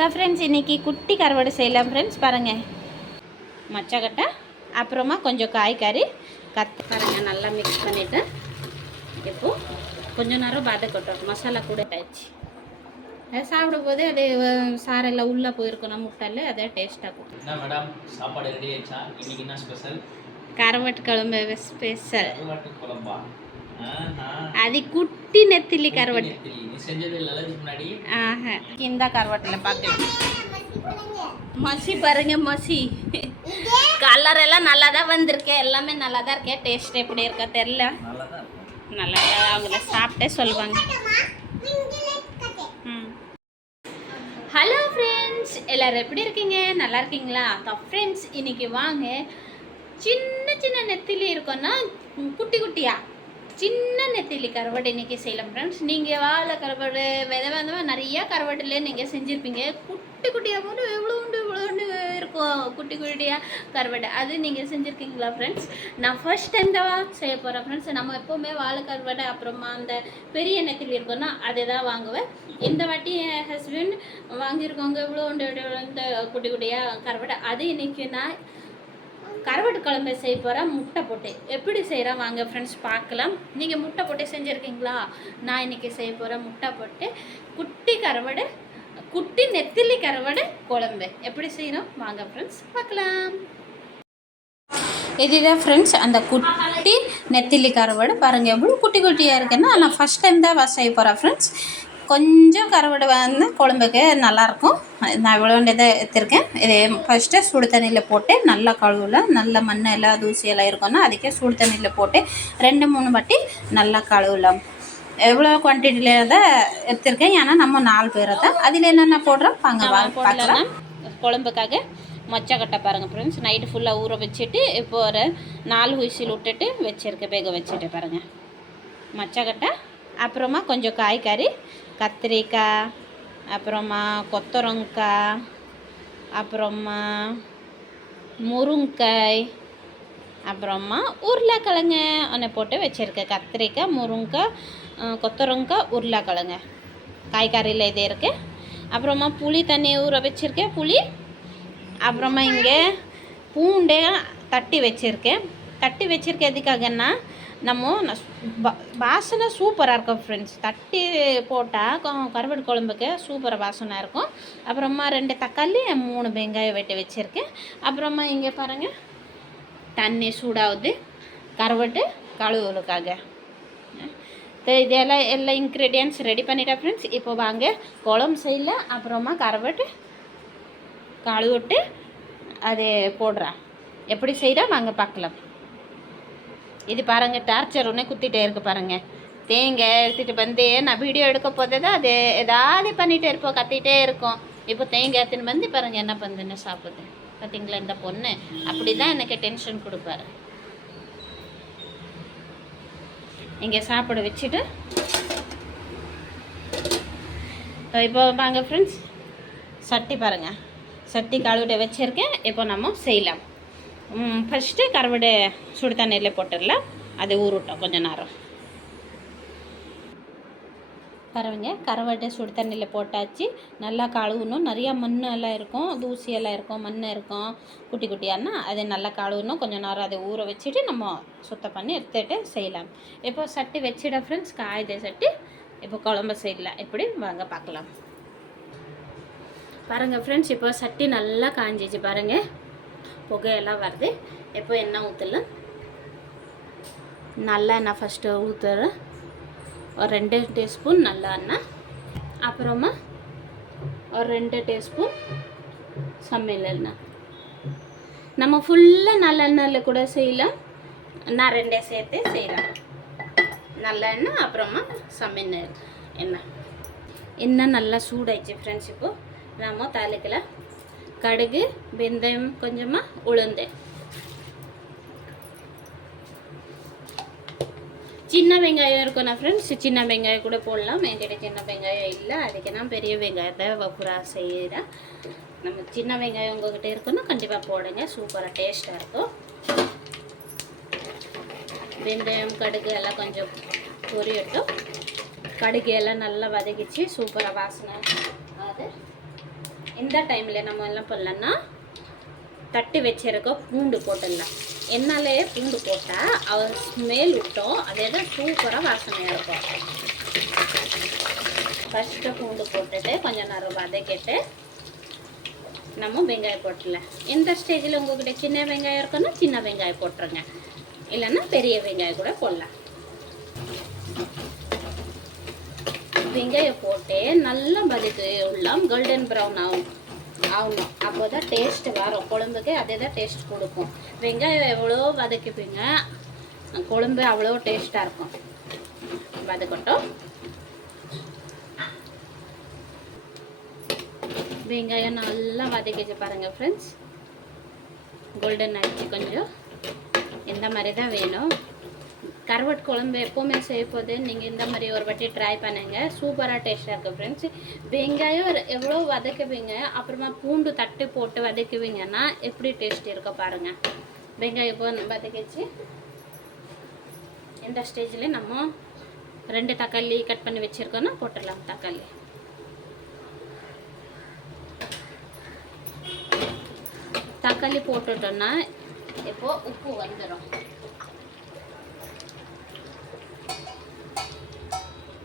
தான் ஃப்ரெண்ட்ஸ் இன்றைக்கி குட்டி கருவாடு செய்யலாம் ஃப்ரெண்ட்ஸ் பாருங்கள் மச்சக்கட்டை அப்புறமா கொஞ்சம் காய்கறி கத்து பாருங்கள் நல்லா மிக்ஸ் பண்ணிவிட்டு இப்போ கொஞ்ச நேரம் வதக்கட்டும். மசாலா கூட ஆச்சு அது சாப்பிடும் போதே அது சாரெல்லாம் உள்ளே போயிருக்கணும் முட்டையில் அதே டேஸ்ட்டாக கொடுக்கும் என்ன மேடம் சாப்பாடு ரெடி ஆயிடுச்சா? இன்னைக்கு என்ன ஸ்பெஷல் கருவாட்டு குழம்பு ஸ்பெஷல் கருவாட்டு குழம்பா. அது குட்டி நெத்திலி கருவாட்டு. ஆஹா. இந்த கருவாட்டில் பார்க்கலாம் மசி பாருங்க. மசி கலர் எல்லாம் நல்லா தான் வந்திருக்கு. எல்லாமே நல்லா தான் இருக்கே. டேஸ்ட் எப்படி இருக்கா தெரில நல்லா அவங்கள சாப்பிட்டே சொல்லுவாங்க. ஹலோ ஃப்ரெண்ட்ஸ் எல்லாரும் எப்படி இருக்கீங்க? நல்லா இருக்கீங்களா? ஃப்ரெண்ட்ஸ் இன்னைக்கு வாங்க. சின்ன சின்ன நெத்திலி இருக்கோன்னா குட்டி குட்டியா? சின்ன நெத்திலி கருவாடு இன்றைக்கி செய்யலாம் ஃப்ரெண்ட்ஸ் நீங்கள் வாழை கருவாடு வித விதமாக நிறையா கருவாட்டில் நீங்கள் செஞ்சுருப்பீங்க. குட்டி குட்டியாக போட்டு எவ்வளோ உண்டு இவ்வளோ உண்டு இருக்கும். குட்டி குட்டியாக கருவாடு. அது நீங்கள் செஞ்சுருக்கீங்களா ஃப்ரெண்ட்ஸ் நான் ஃபர்ஸ்ட் டைம் தான் செய்ய போகிறேன் ஃப்ரெண்ட்ஸ் நம்ம எப்போவுமே வாழை கருவாடு அப்புறமா அந்த பெரிய நெத்திலி இருக்கோன்னா அதை தான் வாங்குவேன். இந்த வாட்டி என் ஹஸ்பண்ட் வாங்கியிருக்கோங்க இவ்வளோ உண்டு இந்த குட்டி குட்டியாக கருவாடு. அது இன்றைக்கி நான் கருவாட்டு குழம்பு செய்ய போகிறேன் முட்டை போட்டை. எப்படி செய்கிறேன் வாங்க ஃப்ரெண்ட்ஸ் பார்க்கலாம். நீங்கள் முட்டை போட்டை செஞ்சுருக்கீங்களா? நான் இன்னைக்கு செய்ய போகிறேன் முட்டை போட்டு குட்டி கருவாடு குட்டி நெத்திலி கருவாடு குழம்பு. எப்படி செய்கிறோம் வாங்க ஃப்ரெண்ட்ஸ் பார்க்கலாம். இதுதான் ஃப்ரெண்ட்ஸ் அந்த குட்டி நெத்திலி கருவாடு. பாருங்கள் எவ்வளோ குட்டி குட்டியாக இருக்குன்னா நான் ஃபஸ்ட் டைம் தான் வ- செய்ய போகிறேன் ஃப்ரெண்ட்ஸ் கொஞ்சம் கருவாடு வந்து குழம்புக்கு நல்லாயிருக்கும். நான் இவ்வளோ இதை எடுத்திருக்கேன். இது ஃபஸ்ட்டு சுடு தண்ணியில் போட்டு நல்லா கழுவல நல்ல மண் எல்லாம் தூசி எல்லாம் இருக்கும்னா அதுக்கே சுடு தண்ணியில் போட்டு ரெண்டு மூணு வாட்டி நல்லா கழுவலாம் எவ்வளோ குவான்டிட்டியில் தான் எடுத்திருக்கேன். ஏன்னா நம்ம நாலு பேரை தான். அதில் என்னென்ன போடுறோம்? வாங்க பார்க்கலாம் குழம்புக்காக மொச்சக்கட்டை பாருங்கள் ஃப்ரெண்ட்ஸ் நைட்டு ஃபுல்லாக ஊற வச்சுட்டு இப்போ ஒரு நாலு விசில் விட்டுட்டு வச்சுருக்கேன் வேக வச்சுட்டு பாருங்கள் மொச்சக்கட்டை அப்புறமா கொஞ்சம் காய்கறி கத்திரிக்காய் அப்புறமா கொத்தரங்காய் அப்புறமா முருங்காய் அப்புறமா உருளைக்கிழங்கு ஒன்று போட்டு வச்சுருக்கேன். கத்திரிக்காய் முருங்காய் கொத்தரங்காய் உருளைக்கிழங்கு. காய்கறியில் இது இருக்குது அப்புறமா புளி தண்ணி ஊற வச்சுருக்கேன். புளி அப்புறமா இங்கே பூண்டை தட்டி வச்சுருக்கேன். தட்டி வச்சுருக்கேன் எதுக்காகன்னா நம்ம வாசனை சூப்பராக இருக்கும் ஃப்ரெண்ட்ஸ் தட்டி போட்டால் கருவாடு குழம்புக்கு சூப்பராக வாசனை இருக்கும். அப்புறமா ரெண்டு தக்காளி மூணு வெங்காயம் வெட்டி வச்சுருக்கேன். அப்புறமா இங்கே பாருங்கள் தண்ணி சூடாகுது. கருவாட்டு கழுவுகளுக்காக இதெல்லாம் எல்லா இன்க்ரீடியன்ஸ் ரெடி பண்ணிட்டேன் ஃப்ரெண்ட்ஸ் இப்போ வாங்க குழம்பு செய்யல அப்புறமா கருவாட்டு கழுவிட்டு அது போடுறேன் எப்படி செய்கிறா வாங்க பார்க்கலாம். இது பாருங்க டார்ச்சர் ஒன்று குத்திட்டே இருக்கு பாருங்க. தேங்காய் எடுத்துகிட்டு வந்து நான் வீடியோ எடுக்க போதே தான் அது ஏதாவது பண்ணிகிட்டே இருப்போம் கத்திட்டே இருக்கும். இப்போ தேங்காய் எடுத்துன்னு வந்து பாருங்க என்ன பண்ணுதுன்னு சாப்பிடுது. பார்த்தீங்களா இந்த பொண்ணு? அப்படி தான் எனக்கு டென்ஷன் கொடுப்பாரு. இங்கே சாப்பிட வச்சுட்டு இப்போ வாங்க ஃப்ரெண்ட்ஸ் சட்டி பாருங்கள் சட்டி கழுவிட்ட வச்சுருக்கேன். இப்போ நம்ம செய்யலாம். ஃபஸ்ட்டு கருவடை சுடு தண்ணியில் போட்டுடலாம் அது ஊறுட்டோம் கொஞ்ச நேரம். பாருங்க கருவாட்டை சுடு தண்ணியில் போட்டாச்சு. நல்லா கழுவணும். நிறையா மண் எல்லாம் இருக்கும். தூசியெல்லாம் இருக்கும். மண் இருக்கும். குட்டி குட்டியானா அதை நல்லா கழுவணும். கொஞ்சம் நேரம் அதை ஊற வச்சுட்டு நம்ம சுத்தம் பண்ணி எடுத்துகிட்டு செய்யலாம். இப்போ சட்டி வச்சிட ஃப்ரெண்ட்ஸ் காயதை சட்டி இப்போ குழம்பு செய்யலாம். எப்படி? வாங்க பார்க்கலாம். பாருங்கள் ஃப்ரெண்ட்ஸ் இப்போ சட்டி நல்லா காஞ்சிச்சு பாருங்கள் புகையெல்லாம் வருது. இப்போ எண்ணெய் ஊற்றலாம் நல்லெண்ணெய் ஃபஸ்ட்டு ஊற்றுறேன் ஒரு ரெண்டு டீஸ்பூன் நல்லெண்ணெய் அப்புறமா ஒரு ரெண்டு டீஸ்பூன் சமையல் எண்ணெய். நம்ம ஃபுல்லாக நல்லெண்ணெயில் கூட செய்யலாம். நான் ரெண்டே சேர்த்து செய்கிறேன் நல்லெண்ணெய் அப்புறமா சமையல் எண்ணெய். எண்ணெய் நல்லா சூடாயிடுச்சு ஃப்ரெண்ட்ஸ் இப்போது நம்ம தாளிக்கலாம். கடுகு வெந்தயம் கொஞ்சமாக உளுந்து. சின்ன வெங்காயம் இருக்கும்னா ஃப்ரெண்ட்ஸ் சின்ன வெங்காயம் கூட போடலாம். என்கிட்ட சின்ன வெங்காயம் இல்லை. அதுக்கு நான் பெரிய வெங்காயத்தை வப்புரா செய்கிறேன் நம்ம சின்ன வெங்காயம் உங்ககிட்ட இருக்குன்னா கண்டிப்பாக போடுங்க. சூப்பராக டேஸ்ட்டாக இருக்கும். வெந்தயம் கடுகு எல்லாம் கொஞ்சம் பொரியட்டும். கடுகு எல்லாம் நல்லா வதக்கிச்சு. சூப்பராக வாசனை அது இந்த டைமில் நம்ம என்ன பண்ணலான்னா தட்டி வச்சிருக்க பூண்டு போட்டுடலாம். என்னாலே பூண்டு போட்டால் அவர் ஸ்மெல் விட்டோம் அதே தான் சூப்பராக வாசனையாக இருக்கும். ஃபஸ்ட்டு பூண்டு போட்டுட்டு கொஞ்சம் நேரம் வதக்கிட்டு நம்ம வெங்காயம் போட்டுடலாம். எந்த ஸ்டேஜில் உங்கள்கிட்ட சின்ன வெங்காயம் இருக்குன்னா சின்ன வெங்காயம் போட்டுருங்க. இல்லைன்னா பெரிய வெங்காயம் கூட போடலாம். வெங்காயம் போட்டு நல்லா வதக்கி. உள்ளாம் கோல்டன் ப்ரௌன் ஆகும். ஆகணும் அப்போ தான் டேஸ்ட் வரும். குழம்புக்கு அதே தான் டேஸ்ட் கொடுக்கும். வெங்காயம் எவ்வளோ வதக்கிப்பீங்க? குழம்பு அவ்வளோ டேஸ்ட்டாக இருக்கும். வதக்கட்டும். வெங்காயம் நல்லா வதக்கிச்சு பாருங்கள் ஃப்ரெண்ட்ஸ் கோல்டன் ஆகிடுச்சு கொஞ்சம். இந்த மாதிரி தான் வேணும். கருவாட்டு குழம்பு எப்போவுமே செய்யப்போது நீங்கள் இந்த மாதிரி ஒரு வாட்டி ட்ரை பண்ணுங்க. சூப்பராக டேஸ்ட்டாக இருக்குது ஃப்ரெண்ட்ஸ் வெங்காயம் எவ்வளோ வதக்குவீங்க அப்புறமா பூண்டு தட்டு போட்டு வதக்குவீங்கன்னா எப்படி டேஸ்ட் இருக்க பாருங்கள் வெங்காயம் இப்போ வதக்கிச்சு? இந்த ஸ்டேஜில் நம்ம ரெண்டு தக்காளி கட் பண்ணி வச்சுருக்கோன்னா போட்டுடலாம் தக்காளி. தக்காளி போட்டுட்டோன்னா இப்போ உப்பு வந்துடும்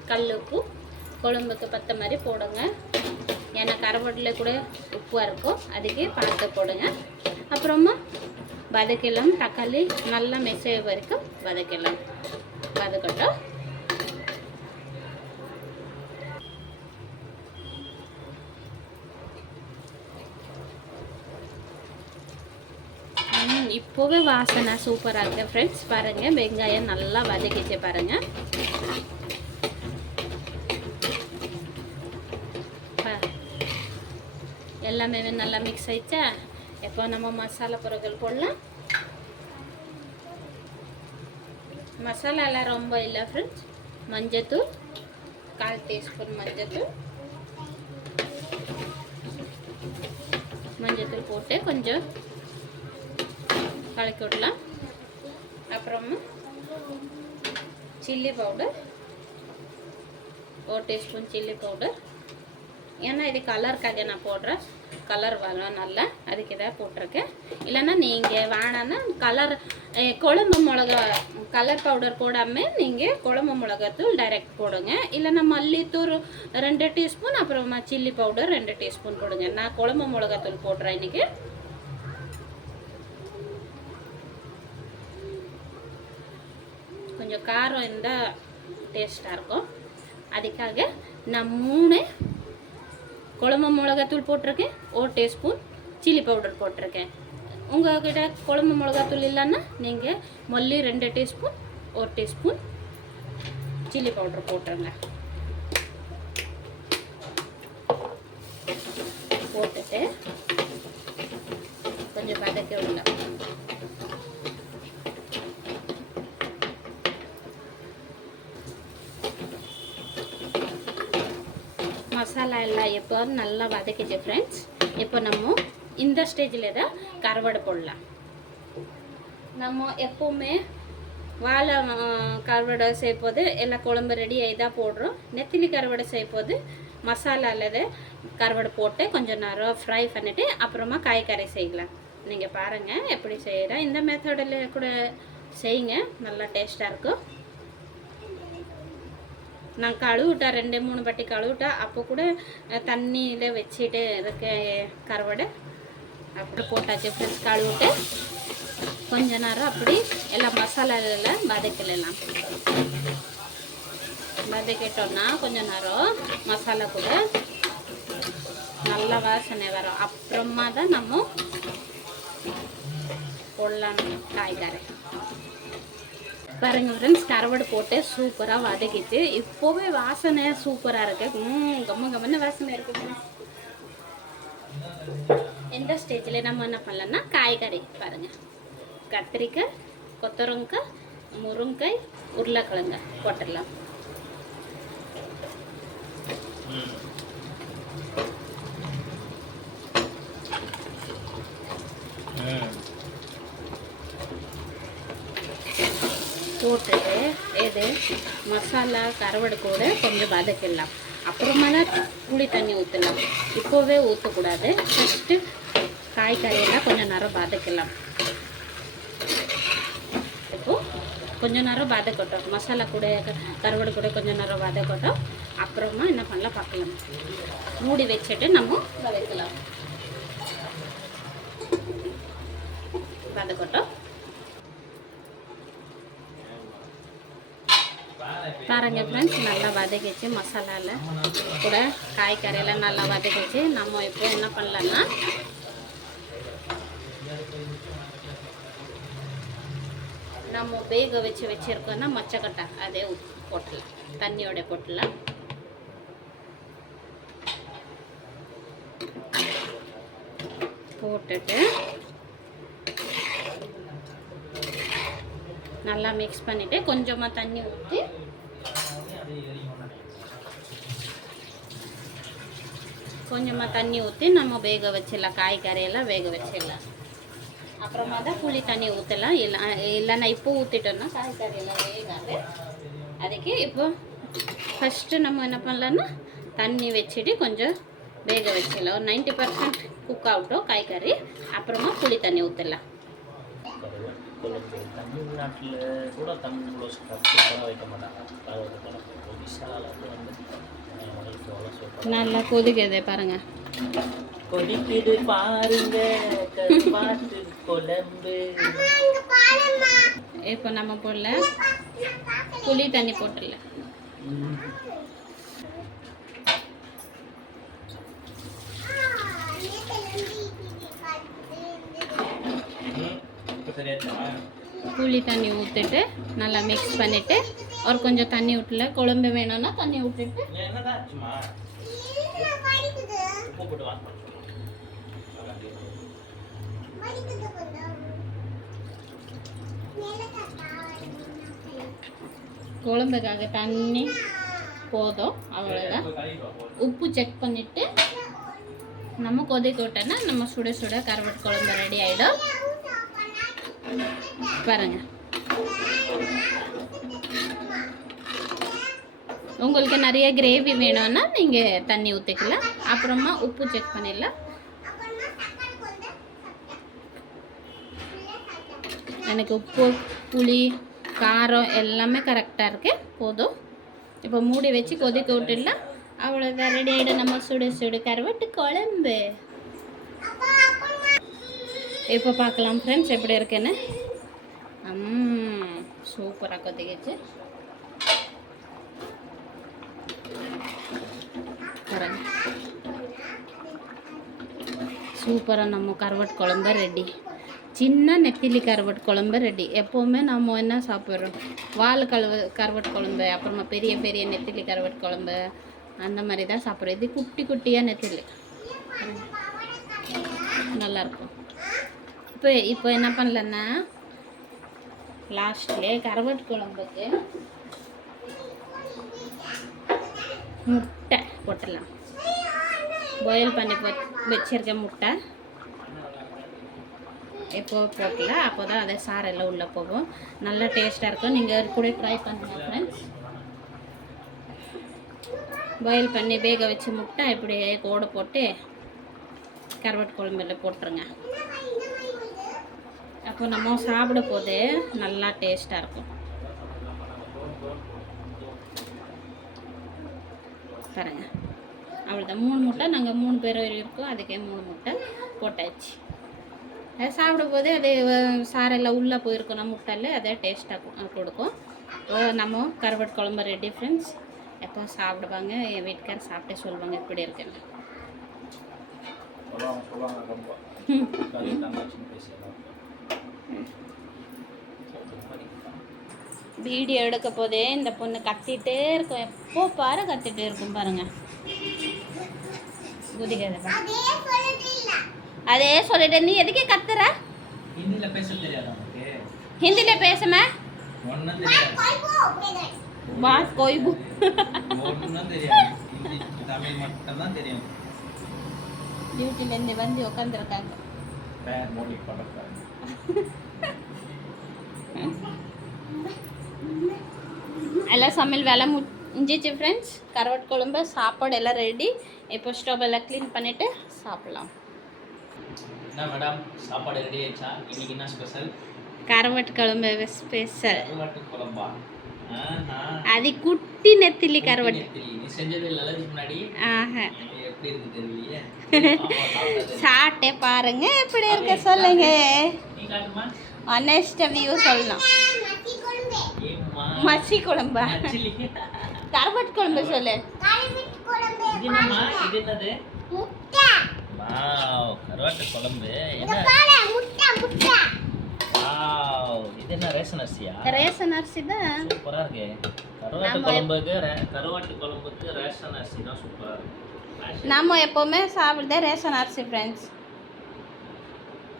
கல் உப்பு குழம்புக்கு பற்ற மாதிரி போடுங்க. ஏன்னா கருவாட்டில் கூட உப்பாக இருக்கும். அதுக்கு பார்த்து போடுங்க. அப்புறமா வதக்கலாம் தக்காளி நல்லா மெசைய வரைக்கும் வதக்கலாம் வதக்கட்டும். இப்போவே வாசனை சூப்பராக இருக்குது ஃப்ரெண்ட்ஸ் பாருங்கள் வெங்காயம் நல்லா வதக்கிச்சு பாருங்கள் எல்லாமே நல்லா மிக்ஸ் ஆயிடுச்சா? இப்போ நம்ம மசாலா பொருட்கள் போடலாம். மசாலா எல்லாம் ரொம்ப இல்லை ஃப்ரெண்ட்ஸ் மஞ்சத்தூள் கால் டீஸ்பூன் மஞ்சத்தூள். மஞ்சத்தூள் போட்டு கொஞ்சம் கலக்கி விடலாம். அப்புறம் சில்லி பவுடர் ஒரு டீஸ்பூன் சில்லி பவுடர் ஏன்னா இது கலருக்காக நான் போடுறேன் கலர் வரும் நல்லா அதுக்கு இதாக போட்டிருக்கேன் இல்லைன்னா நீங்கள் வேணான்னா கலர் குழம்பு மிளகா கலர் பவுடர் போடாமல் நீங்கள் குழம்பு மிளகாத்தூள் டைரெக்ட் போடுங்க. இல்லைன்னா மல்லித்தூள் ரெண்டு டீஸ்பூன் அப்புறமா சில்லி பவுடர் ரெண்டு டீஸ்பூன் போடுங்க. நான் குழம்பு மிளகாத்தூள் போடுறேன் இன்றைக்கி கொஞ்சம் காரம் இருந்தால் டேஸ்ட்டாக இருக்கும். அதுக்காக நான் மூணு குழம்பு மிளகாத்தூள் போட்டிருக்கேன் ஒரு டீஸ்பூன் சில்லி பவுடர் போட்டிருக்கேன். உங்கள்கிட்ட குழம்பு மிளகாத்தூள் இல்லைன்னா நீங்கள் மல்லி ரெண்டு டீஸ்பூன் ஒரு டீஸ்பூன் சில்லி பவுடர் போட்டுருங்க. போட்டுட்டு கொஞ்சம் வதக்கி விடலாம் மசாலா கார் நல்லா வதக்கிச்சு ஃப்ரெண்ட்ஸ் இப்போ நம்ம இந்த ஸ்டேஜில் தான் கருவாடு போடலாம். நம்ம எப்போவுமே வாழை அஹ், கருவாடை செய்யும்போது எல்லாம் குழம்பு ரெடி ஆகி தான் போடுறோம். நெத்திலி கருவாடை செய்யும்போது மசாலா அல்லது கருவாடு போட்டு கொஞ்சம் நேரம் ஃப்ரை பண்ணிவிட்டு அப்புறமா காய்கறி செய்யலாம். நீங்கள் பாருங்கள் எப்படி செய்கிறேன் இந்த மெத்தடில் கூட செய்யுங்க. நல்லா டேஸ்ட்டாக இருக்கும். நான் கழுவிட்டேன் ரெண்டு மூணு பட்டி கழுவிட்டேன். அப்போ கூட தண்ணியில் வச்சுட்டு இருக்க கருவாடை அப்படி போட்டாச்சு ஃப்ரெண்ட்ஸ் கழுவிட்டு கொஞ்ச நேரம் அப்படி எல்லாம் மசாலாவில் வதக்கலாம் வதக்கிட்டோன்னா கொஞ்ச நேரம் மசாலா கூட நல்ல வாசனை வரும். அப்புறமா தான் நம்ம போடலாம் காய்கறி. பாருங்க ஃப்ரெண்ட்ஸ் கரவடை போட்டு சூப்பராக வதக்கிச்சு இப்போவே வாசனை சூப்பராக இருக்கு. கம்ம கம்மன்னு வாசனை இருக்கு எந்த ஸ்டேஜில் நம்ம என்ன பண்ணலாம்னா காய்கறி பாருங்க. கத்திரிக்காய் கொத்தரங்காய் முருங்கை உருளைக்கிழங்கு போட்டுடலாம். போட்டுட்டு இது மசாலா கருவாடு கூட கொஞ்சம் வதக்கிடலாம். அப்புறமா தான் புளி தண்ணி ஊற்றலாம் இப்போவே ஊற்றக்கூடாது ஃபஸ்ட்டு காய்கறியெல்லாம் கொஞ்சம் நேரம் வதக்கலாம் இப்போ கொஞ்சம் நேரம் வதக்கட்டும். மசாலா கூட கருவடை கருவாடு கூட கொஞ்சம் நேரம் வதக்கட்டும். அப்புறமா என்ன பண்ணலாம் பார்க்கலாம். மூடி வச்சுட்டு நம்ம வதக்கலாம். வதக்கட்டும். பாருங்க ஃப்ரெண்ட்ஸ் நல்லா வதக்கிச்சு மசாலாவில் கூட காய்கறியெல்லாம் நல்லா வதக்கிச்சு. நம்ம இப்போ என்ன பண்ணலான்னா நம்ம வேக வச்சு வச்சுருக்கோன்னா மச்சக்கட்டை அதே போட்டலாம். தண்ணியோட போட்டலாம். போட்டுட்டு நல்லா மிக்ஸ் பண்ணிவிட்டு கொஞ்சமாக தண்ணி ஊற்றி கொஞ்சமாக தண்ணி ஊற்றி நம்ம வேக வச்சிடலாம். காய்கறியெல்லாம் வேக வச்சிடலாம். அப்புறமா தான் புளி தண்ணி ஊற்றலாம் இல்லை இல்லைன்னா இப்போ ஊற்றிட்டோம்னா காய்கறியெல்லாம் வேகாது. அதுக்கு இப்போ ஃபஸ்ட்டு நம்ம என்ன பண்ணலான்னா தண்ணி வச்சுட்டு கொஞ்சம் வேக வச்சிடலாம். ஒரு நைன்ட்டி பர்சன்ட் குக் ஆகட்டும் காய்கறி அப்புறமா புளி தண்ணி ஊற்றலாம் தமிழ்நாட்டில் கூட தமிழ் வைக்க மாட்டாங்க. நல்லா கொதிக்குது பாருங்க. கொதிக்குது பாருங்க குழம்பு. இப்போ நம்ம போடல புளி தண்ணி போட்டுடல புளி தண்ணி ஊற்றிட்டு நல்லா மிக்ஸ் பண்ணிவிட்டு ஒரு கொஞ்சம் தண்ணி விட்டுல குழம்பு வேணும்னா தண்ணி விட்டுட்டு குழம்புக்காக தண்ணி போதும் அவ்வளோதான் உப்பு செக் பண்ணிவிட்டு நம்ம கொதிக்க விட்டோன்னா நம்ம சுட சுட கருவாட்டு குழம்பு ரெடி ஆகிடும் பாருங்கள் உங்களுக்கு நிறைய கிரேவி வேணும்னா நீங்கள் தண்ணி ஊற்றிக்கலாம் அப்புறமா உப்பு செக் பண்ணிடலாம். எனக்கு உப்பு புளி காரம் எல்லாமே கரெக்டாக இருக்கு. போதும். இப்போ மூடி வச்சு கொதிக்க விட்டுடலாம். அவ்வளோதான் ரெடி ஆகிடும் நம்ம சுடு சுடு கருவட்டு குழம்பு. இப்போ பார்க்கலாம் ஃப்ரெண்ட்ஸ் எப்படி இருக்குன்னு. சூப்பராக கொதிக்கிச்சு. சூப்பராக நம்ம கருவாட்டு குழம்பு ரெடி சின்ன நெத்திலி கருவாட்டு குழம்பு ரெடி எப்போவுமே நம்ம என்ன சாப்பிட்றோம்? வால் கழுவு கருவாட்டு குழம்பு அப்புறமா பெரிய பெரிய நெத்திலி கருவாட்டு குழம்பு அந்த மாதிரி தான் சாப்பிட்றோம். இது குட்டி குட்டியாக நெத்திலி. நல்லாயிருக்கும் இப்போ இப்போ என்ன பண்ணலன்னா லாஸ்ட்லேயே கருவாட்டு குழம்புக்கு முட்டை போட்டுடலாம். பாயில் பண்ணி வச்சிருக்க முட்டை. எப்போ போட்டல அப்போ தான் அதை சாரெல்லாம் உள்ளே போகும். நல்லா டேஸ்ட்டாக இருக்கும். நீங்கள் கூட ட்ரை பண்ணுங்கள் ஃப்ரெண்ட்ஸ் பாயில் பண்ணி வேக வச்சு முட்டை இப்படியே கோடை போட்டு கருவாட்டு குழம்புல போட்டுருங்க. அப்போ நம்ம சாப்பிட போது நல்லா டேஸ்ட்டாக இருக்கும். பாருங்க. அவ்வளோதான் மூணு முட்டை நாங்கள் மூணு பேர் இருக்கோம். அதுக்கே மூணு முட்டை போட்டாச்சு. அது சாப்பிடும் போது அது சாரெல்லாம் உள்ளே போயிருக்கும். நம்ம முட்டையில் அதே டேஸ்ட்டாக கொடுக்கும். நம்ம கருவாட்டு குழம்பு ரெடி ஃப்ரெண்ட்ஸ் எப்போ சாப்பிடுவாங்க? என் வீட்டுக்காரர் சாப்பிட்டே சொல்லுவாங்க. இப்படி இருக்குன்னு சொல்லுவாங்க சொல்லுவாங்க ரொம்ப கறி தங்கச்சின்னு பேசலாம் வீடியோ எடுக்க போதே இந்த பொண்ணு கத்திட்டே இருக்கும். எப்போ பாரு கத்திட்டே இருக்கும் பாருங்க. குதிக்காத பா. அதே சொல்லிட்டு. நீ எதுக்கு கத்துற? ஹிந்தியில் பேச தெரியாதா ஹிந்தில பேசும? பாத் கோய் பு வந்து உட்காந்துருக்காங்க பேர் மோடி படத்தை எல்லாம் சமையல் வேலை மு இஞ்சிச்சு ஃப்ரெண்ட்ஸ் கருவாட்டு குழம்பு சாப்பாடு எல்லாம் ரெடி இப்போ ஸ்டவ் எல்லாம் க்ளீன் பண்ணிவிட்டு சாப்பிட்லாம். என்ன மேடம் சாப்பாடு ரெடி ஆயிடுச்சா? இன்னைக்கு என்ன ஸ்பெஷல் கருவாட்டு குழம்பு ஸ்பெஷல் கருவாட்டு குழம்பா. அது குட்டி நெத்திலி கருவாட்டு. நீ செஞ்சது இதுக்கு முன்னாடி? ஆஹா. எப்படி இருக்கு தெரியலையே. சாப்பிட்டே பாருங்க. எப்படி இருக்க சொல்லுங்க. அனஸ்ட வியூ சொல்லணும். ஏம்மா மசி குழம்பா? கருவாட்டு குழம்பு சொல்லு. இது என்னம்மா? இது என்னது? வாவ் கருவாட்டு குழம்பு. என்ன? வாவ் இது என்ன ரேஷன் அரிசியா? ரேஷன் அரிசி தான். சூப்பரா இருக்கே. கருவாட்டு நம்ம குழம்புக்கு ரே- கருவாட்டு குழம்புக்கு ரேஷன் அரிசி தான் சூப்பரா இருக்கு. ரேஷன் நம்ம எப்போவுமே சாப்பிடுதே ரேஷன் அரிசி ஃப்ரெண்ட்ஸ்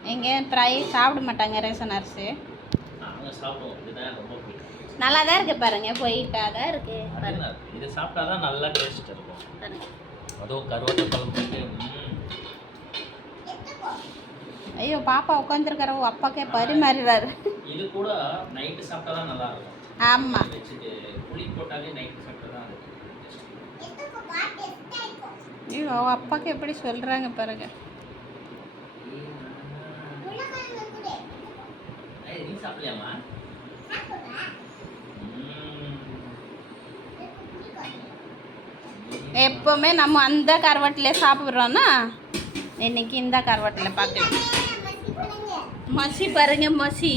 இங்கே ட்ரை சாப்பிட மாட்டாங்க ரேஷன் அரிசி. நாங்க சாப்பிடுவோம். இதுதான் ரொம்ப பிடிக்கும். நல்லா தான் இருக்கு பாருங்க. போயிட்டா தான் இருக்கு அது பாருங்க. என்ன இருக்கு? இது சாப்பிட்டாதான் நல்லா டேஸ்ட் இருக்கும். பாருங்க. அதுவும் கருவாட்டு. ஐயோ பாப்பா உட்காந்துருக்கிற அப்பாக்கே பரிமாறுறாரு இது கூட நைட்டு சாப்பிட்டாதான் நல்லா இருக்கும் ஆமாம் வச்சுட்டு புளி போட்டாலே நைட்டு சாப்பிட்டா தான் இருக்கும் ஐயோ அவ அப்பாக்கு எப்படி சொல்கிறாங்க பாருங்க ஏய், நீ சாப்பிடலையாம்மா. எப்போவுமே நம்ம அந்த கருவாட்டிலே சாப்பிட்றோன்னா இன்னைக்கு இந்த கருவாட்டில் பார்க்கலாம். மசி பாருங்க மசி.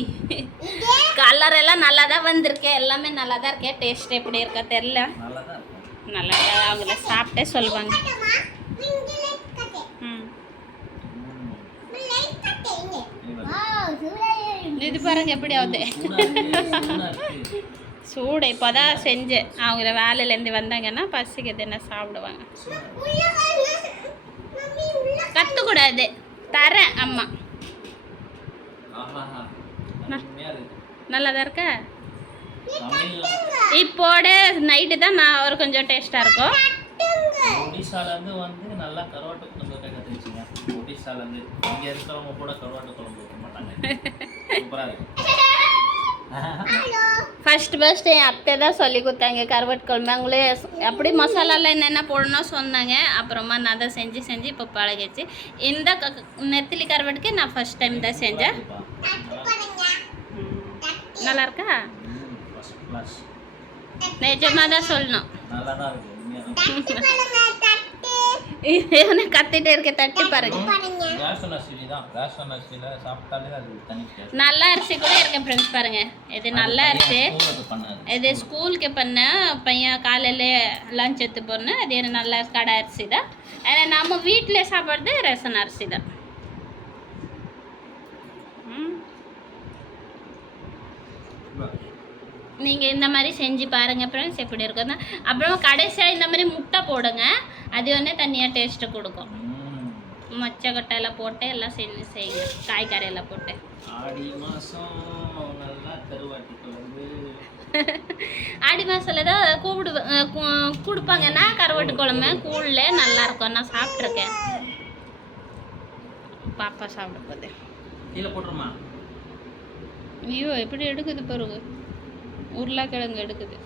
கலர் எல்லாம் நல்லா தான் வந்திருக்கு. எல்லாமே நல்லா தான் இருக்கே. டேஸ்ட் எப்படி இருக்கா தெரில இருக்கும். நல்லா தான் அவங்கள சாப்பிட்டே சொல்லுவாங்க. இது பாருங்க எப்படி ஆகுது. சூடு இப்போ தான் செஞ்சேன் அவங்கள வேலையிலேருந்து வந்தாங்கன்னா பசிக்குது என்ன சாப்பிடுவாங்க. கற்றுக்கூடாது தரேன் அம்மா. ஆஹாஹா. அருமையா இருக்கா? இப்போட நைட்டு தான் நான் ஒரு கொஞ்சம் டேஸ்ட்டாக இருக்கும். ஒடிசாலேருந்து வந்து நல்லா கருவாட்டு குழம்பு வைக்க கத்துக்கிச்சிங்க ஒடிசால இருந்து இருக்கிறவங்க கூட கருவாட்டு குழம்பு ஃபர்ஸ்ட் ஃபர்ஸ்ட் என் அத்தை தான் சொல்லி கொடுத்தாங்க கருவாட்டு குழம்பு. அவங்களே அப்படி மசாலாலாம் என்னென்ன போடணும் சொன்னாங்க. அப்புறமா நான் தான் செஞ்சு செஞ்சு இப்போ பழகிச்சு இந்த நெத்திலி கருவாட்டுக்கு நான் ஃபர்ஸ்ட் டைம் தான் செஞ்சேன். நல்லா இருக்கா? நிஜமாக தான் சொல்லணும். இது கத்திட்டே இருக்க தட்டி பாருங்க. ரேஷன் அரிசி தான் ரேஷன் அரிசியில் சாப்பிட்டாலே அது தனி taste. நல்ல அரிசி கூட இருக்கு ஃப்ரெண்ட்ஸ் பாருங்க. இது நல்ல அரிசி. இது ஸ்கூலுக்கு பண்ண பையன் காலையில் லஞ்ச் எடுத்து போனேன் அது எனக்கு நல்ல கடை அரிசி தான். ஆனால் நம்ம வீட்டில் சாப்பிட்றது ரேஷன் அரிசி தான். நீங்கள் இந்த மாதிரி செஞ்சு பாருங்கள் ஃப்ரெண்ட்ஸ் எப்படி இருக்குன்னு அப்புறம் கடைசியாக இந்த மாதிரி முட்டை போடுங்க. அது வந்து தனியாக டேஸ்ட்டு கொடுக்கும். ம். மொச்சக்கொட்டையில் போட்டு எல்லாம் செஞ்சு செய்யுங்க. காய்கறி எல்லாம் போட்டு. ஆடி மாசம் நல்லா கருவாட்டி குழம்பு ஆடி மாதத்தில் தான் கூப்பிடு கொடுப்பாங்கன்னா கருவாட்டு குழம்பு கூழில் நல்லா இருக்கும். நான் சாப்பிட்ருக்கேன் பாப்பா சாப்பிட போகுது. கீழே போட்டுருமா? ஐயோ எப்படி எடுக்குது பாருங்க. உருளைக்கிழங்கு எடுக்குது.